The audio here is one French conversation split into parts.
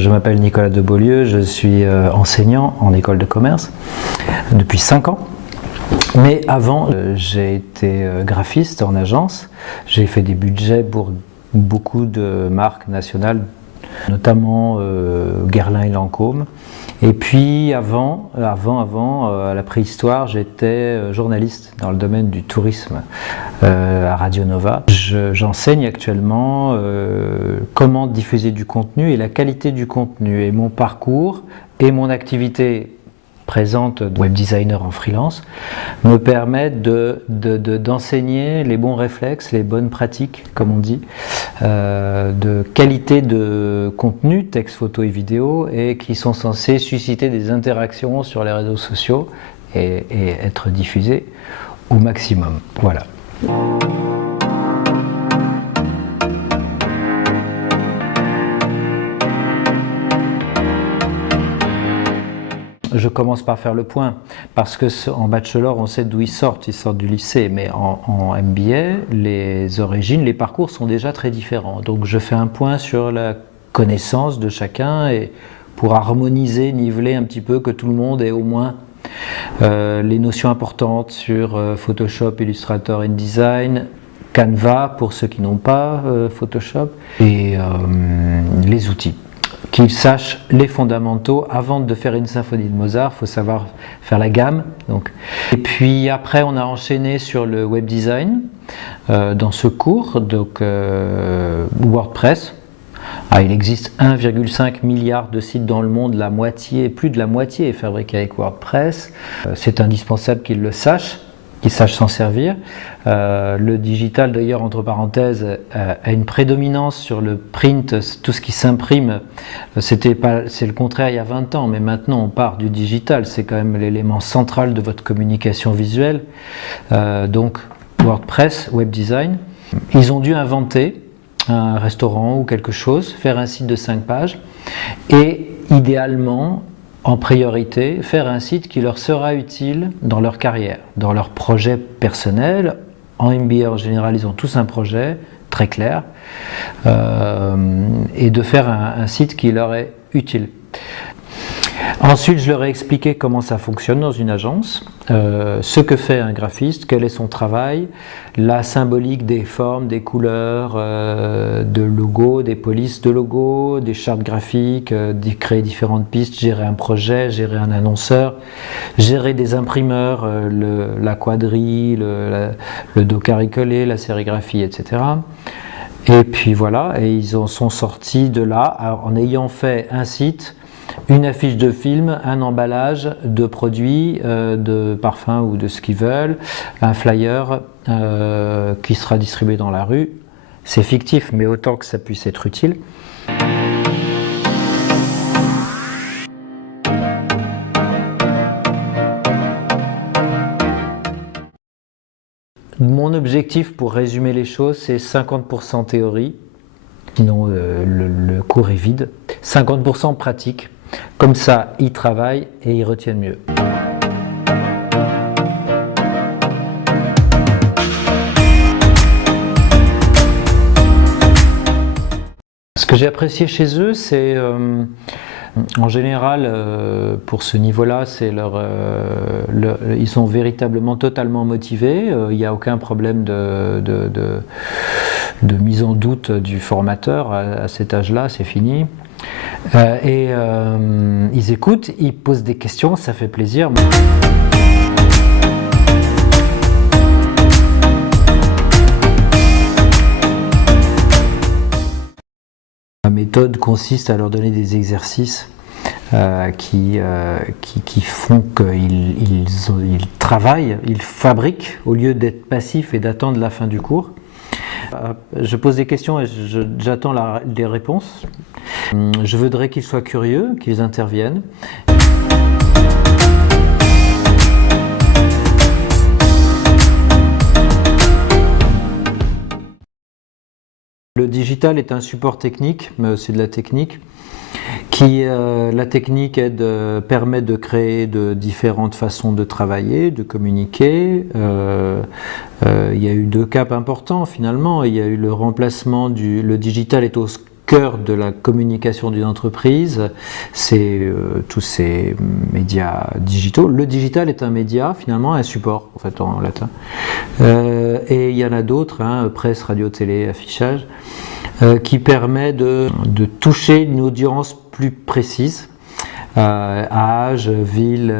je m'appelle Nicolas de Beaulieu, je suis enseignant en école de commerce depuis 5 ans. Mais avant, j'ai été graphiste en agence. J'ai fait des budgets pour beaucoup de marques nationales, notamment Guerlain et Lancôme. Et puis avant, à la préhistoire, j'étais journaliste dans le domaine du tourisme à Radio Nova. J'enseigne actuellement comment diffuser du contenu et la qualité du contenu. Et mon parcours et mon activité présente de web designer en freelance me permettent d'enseigner les bons réflexes, les bonnes pratiques, comme on dit, de qualité de contenu, texte, photo et vidéo, et qui sont censés susciter des interactions sur les réseaux sociaux et être diffusés au maximum. Voilà. Je commence par faire le point, parce qu'en bachelor, on sait d'où ils sortent du lycée, mais en MBA, les origines, les parcours sont déjà très différents. Donc je fais un point sur la connaissance de chacun, et pour harmoniser, niveler un petit peu, que tout le monde ait au moins les notions importantes sur Photoshop, Illustrator, InDesign, Canva, pour ceux qui n'ont pas Photoshop, et les outils. Qu'ils sachent les fondamentaux. Avant de faire une symphonie de Mozart, il faut savoir faire la gamme. Donc. Et puis après, on a enchaîné sur le web design dans ce cours, donc WordPress. Il existe 1,5 milliard de sites dans le monde, plus de la moitié est fabriqué avec WordPress. C'est indispensable qu'ils le sachent, qu'ils sachent s'en servir. Le digital, d'ailleurs, entre parenthèses, a une prédominance sur le print, tout ce qui s'imprime. C'est le contraire il y a 20 ans, mais maintenant on part du digital, c'est quand même l'élément central de votre communication visuelle. Donc WordPress, web design, ils ont dû inventer un restaurant ou quelque chose, faire un site de 5 pages, et idéalement, en priorité, faire un site qui leur sera utile dans leur carrière, dans leur projet personnel. En MBA, en général, ils ont tous un projet très clair, et de faire un site qui leur est utile. Ensuite, je leur ai expliqué comment ça fonctionne dans une agence, ce que fait un graphiste, quel est son travail, la symbolique des formes, des couleurs, de logos, des polices de logos, des chartes graphiques, créer différentes pistes, gérer un projet, gérer un annonceur, gérer des imprimeurs, la quadrille, le dos carré-collé, la sérigraphie, etc. Et puis voilà, et ils en sont sortis de là en ayant fait un site, une affiche de film, un emballage de produits, de parfums ou de ce qu'ils veulent, un flyer qui sera distribué dans la rue. C'est fictif, mais autant que ça puisse être utile. Mon objectif, pour résumer les choses, c'est 50% théorie, sinon le cours est vide, 50% pratique. Comme ça, ils travaillent et ils retiennent mieux. Ce que j'ai apprécié chez eux, c'est en général, pour ce niveau-là, ils sont véritablement totalement motivés. Il n'y a aucun problème de mise en doute du formateur à cet âge-là, c'est fini. Ils écoutent, ils posent des questions, ça fait plaisir. Ma méthode consiste à leur donner des exercices qui font qu'ils travaillent, ils fabriquent au lieu d'être passifs et d'attendre la fin du cours. Je pose des questions et j'attends les réponses. Je voudrais qu'ils soient curieux, qu'ils interviennent. Le digital est un support technique, mais c'est de la technique. La technique permet de créer de différentes façons de travailler, de communiquer. Il y a eu 2 caps importants finalement. Il y a eu le remplacement le digital est au cœur de la communication d'une entreprise, c'est tous ces médias digitaux. Le digital est un média, finalement, un support, en fait, en latin. Et il y en a d'autres, hein, presse, radio, télé, affichage, qui permet de toucher une audience plus précise. Âge, ville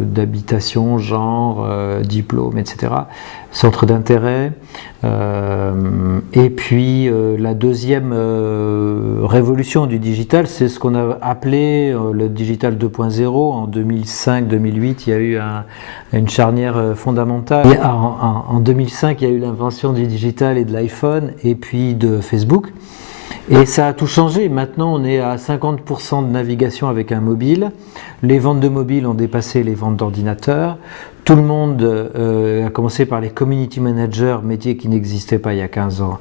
d'habitation, genre, diplôme, etc. Centre d'intérêt. Et puis la deuxième révolution du digital, c'est ce qu'on a appelé le digital 2.0. En 2005-2008, il y a eu une charnière fondamentale. Et en 2005, il y a eu l'invention du digital et de l'iPhone et puis de Facebook. Et ça a tout changé. Maintenant, on est à 50% de navigation avec un mobile. Les ventes de mobiles ont dépassé les ventes d'ordinateurs. Tout le monde, à commencer par les community managers, métiers qui n'existaient pas il y a 15 ans,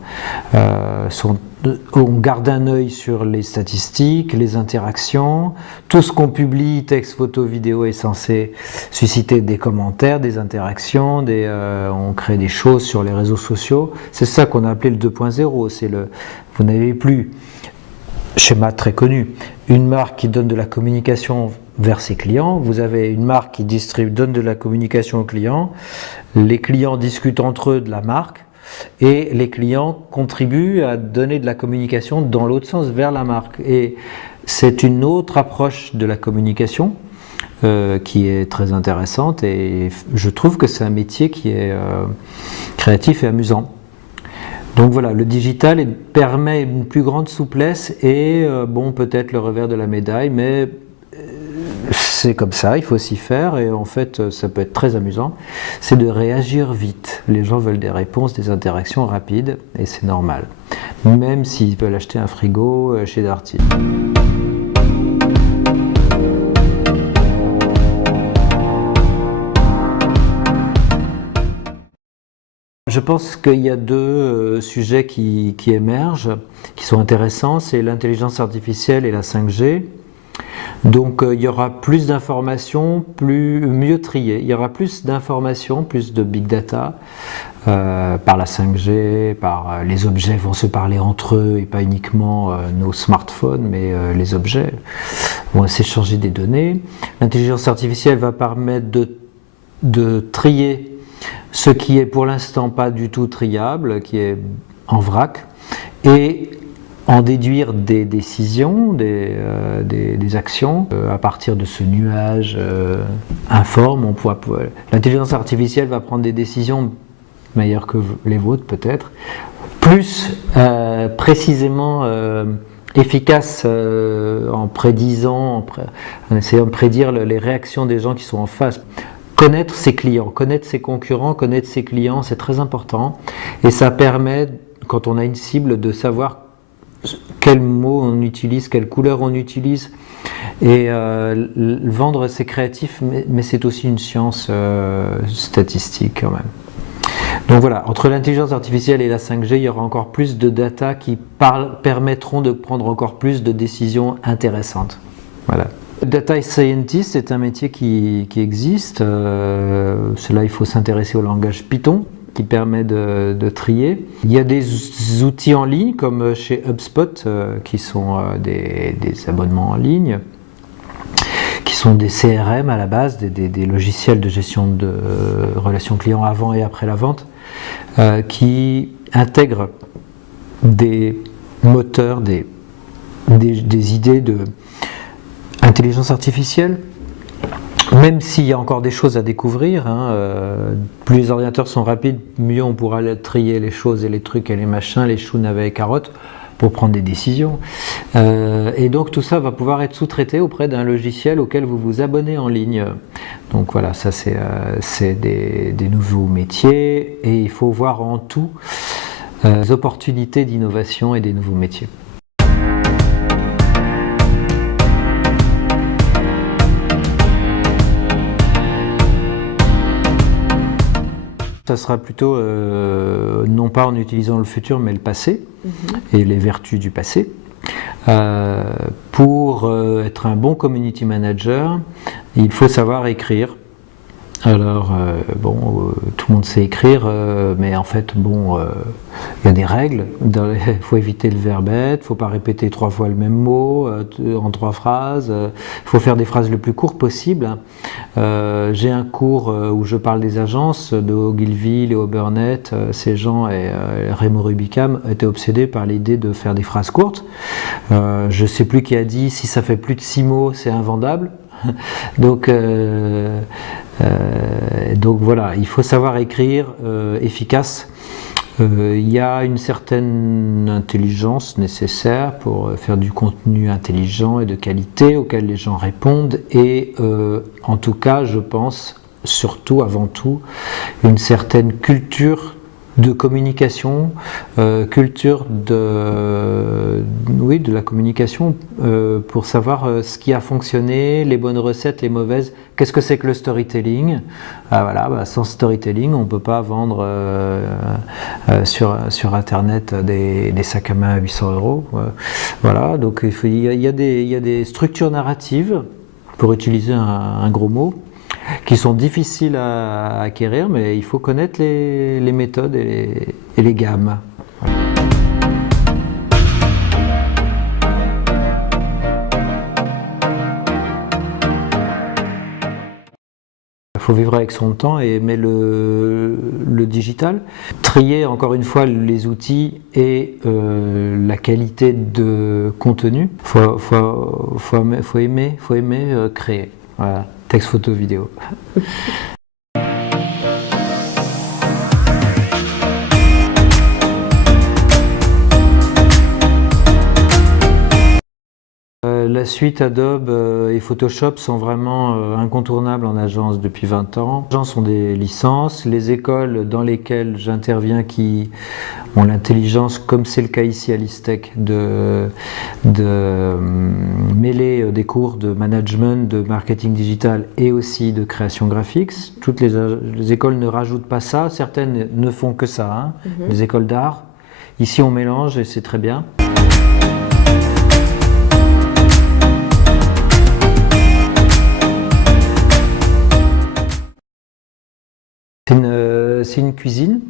on garde un œil sur les statistiques, les interactions. Tout ce qu'on publie, texte, photo, vidéo, est censé susciter des commentaires, des interactions, on crée des choses sur les réseaux sociaux. C'est ça qu'on a appelé le 2.0. Vous n'avez plus, schéma très connu, une marque qui donne de la communication vers ses clients, vous avez une marque qui donne de la communication aux clients, les clients discutent entre eux de la marque et les clients contribuent à donner de la communication dans l'autre sens, vers la marque. Et c'est une autre approche de la communication qui est très intéressante et je trouve que c'est un métier qui est créatif et amusant. Donc voilà, le digital permet une plus grande souplesse et bon, peut-être le revers de la médaille, mais c'est comme ça, il faut s'y faire et en fait ça peut être très amusant, c'est de réagir vite. Les gens veulent des réponses, des interactions rapides et c'est normal, même s'ils veulent acheter un frigo chez Darty. Je pense qu'il y a deux sujets qui émergent, qui sont intéressants, c'est l'intelligence artificielle et la 5G. Donc il y aura plus d'informations, mieux triées. Il y aura plus d'informations, plus de big data par la 5G, les objets vont se parler entre eux et pas uniquement nos smartphones, mais les objets vont s'échanger des données. L'intelligence artificielle va permettre de trier ce qui est pour l'instant pas du tout triable, qui est en vrac, et en déduire des décisions, des actions à partir de ce nuage informe. L'intelligence artificielle va prendre des décisions meilleures que les vôtres peut-être, plus précisément efficaces en prédisant, en essayant de prédire les réactions des gens qui sont en face. Connaître ses clients, connaître ses concurrents, connaître ses clients, c'est très important et ça permet, quand on a une cible, de savoir quels mots on utilise, quelle couleur on utilise et vendre c'est créatif mais c'est aussi une science statistique quand même. Donc voilà, entre l'intelligence artificielle et la 5G, il y aura encore plus de data qui permettront de prendre encore plus de décisions intéressantes. Voilà. Data scientist, c'est un métier qui existe. Cela, il faut s'intéresser au langage Python qui permet de trier. Il y a des outils en ligne comme chez HubSpot qui sont des abonnements en ligne, qui sont des CRM à la base, des logiciels de gestion de relations clients avant et après la vente, qui intègrent des moteurs, des idées de intelligence artificielle, même s'il y a encore des choses à découvrir, plus les ordinateurs sont rapides, mieux on pourra trier les choses et les trucs et les machins, les choux, navets et carottes pour prendre des décisions. Et donc tout ça va pouvoir être sous-traité auprès d'un logiciel auquel vous vous abonnez en ligne. Donc voilà, ça c'est des nouveaux métiers et il faut voir en tout les opportunités d'innovation et des nouveaux métiers. Ça sera plutôt non pas en utilisant le futur mais le passé et les vertus du passé. Pour être un bon community manager, il faut savoir écrire Alors, tout le monde sait écrire, mais en fait, il y a des règles. Il faut éviter le verbe être, il ne faut pas répéter 3 fois le même mot en 3 phrases. Il faut faire des phrases le plus court possible. J'ai un cours où je parle des agences de Ogilvy et Obernet. Ces gens et Raymond Rubicam étaient obsédés par l'idée de faire des phrases courtes. Je ne sais plus qui a dit si ça fait plus de 6 mots, c'est invendable. Donc voilà, il faut savoir écrire efficace. Il y a une certaine intelligence nécessaire pour faire du contenu intelligent et de qualité auquel les gens répondent et en tout cas je pense surtout avant tout une certaine culture de communication, culture de la communication pour savoir ce qui a fonctionné, les bonnes recettes, les mauvaises. Qu'est-ce que c'est que le storytelling? Sans storytelling, on ne peut pas vendre sur Internet des sacs à main à 800 €. Voilà, donc il y a des structures narratives, pour utiliser un gros mot, qui sont difficiles à acquérir, mais il faut connaître les méthodes et les gammes. Il faut vivre avec son temps et aimer le digital. Trier encore une fois les outils et la qualité de contenu. Faut aimer créer. Voilà. Texte, photo, vidéo. La suite Adobe et Photoshop sont vraiment incontournables en agence depuis 20 ans. Les agences ont des licences, les écoles dans lesquelles j'interviens qui ont l'intelligence, comme c'est le cas ici à l'ISTEC, de mêler des cours de management, de marketing digital et aussi de création graphique. Toutes les écoles ne rajoutent pas ça, certaines ne font que ça, les écoles d'art. Ici on mélange et c'est très bien. C'est une cuisine,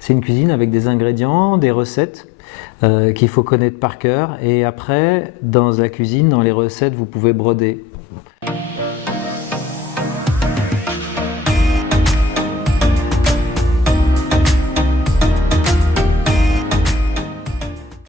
c'est une cuisine avec des ingrédients, des recettes qu'il faut connaître par cœur et après, dans la cuisine, dans les recettes, vous pouvez broder.